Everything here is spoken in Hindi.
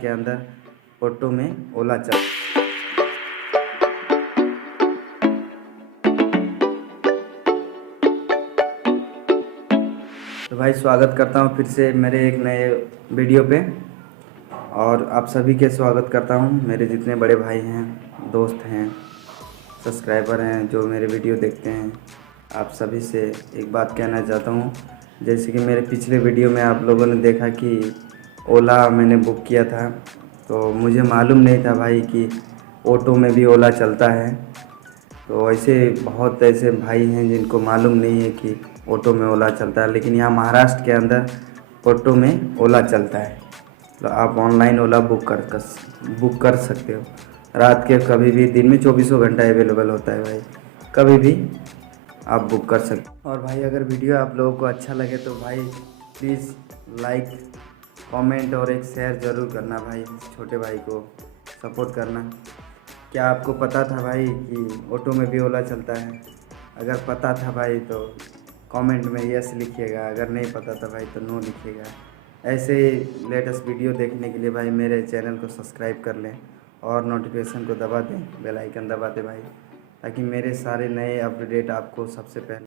महाराष्ट्र के अंदर ऑटो में ओला चल। तो भाई स्वागत करता हूँ फिर से मेरे एक नए वीडियो पे, और आप सभी के स्वागत करता हूँ। मेरे जितने बड़े भाई हैं, दोस्त हैं, सब्सक्राइबर हैं जो मेरे वीडियो देखते हैं, आप सभी से एक बात कहना चाहता हूँ। जैसे कि मेरे पिछले वीडियो में आप लोगों ने देखा कि ओला मैंने बुक किया था, तो मुझे मालूम नहीं था भाई कि ऑटो में भी ओला चलता है। तो ऐसे बहुत ऐसे भाई हैं जिनको मालूम नहीं है कि ऑटो में ओला चलता है, लेकिन यहाँ महाराष्ट्र के अंदर ऑटो में ओला चलता है। तो आप ऑनलाइन ओला बुक कर सकते हो। रात के कभी भी, दिन में 24 घंटा अवेलेबल होता है भाई, कभी भी आप बुक कर सकते हो। और भाई अगर वीडियो आप लोगों को अच्छा लगे तो भाई प्लीज़ लाइक, कमेंट और एक शेयर ज़रूर करना भाई, छोटे भाई को सपोर्ट करना। क्या आपको पता था भाई कि ऑटो में भी ओला चलता है? अगर पता था भाई तो कमेंट में यस लिखिएगा, अगर नहीं पता था भाई तो नो लिखिएगा। ऐसे ही लेटेस्ट वीडियो देखने के लिए भाई मेरे चैनल को सब्सक्राइब कर लें और नोटिफिकेशन को दबा दें, बेल आइकन दबा दें भाई, ताकि मेरे सारे नए अपडेट आपको सबसे पहले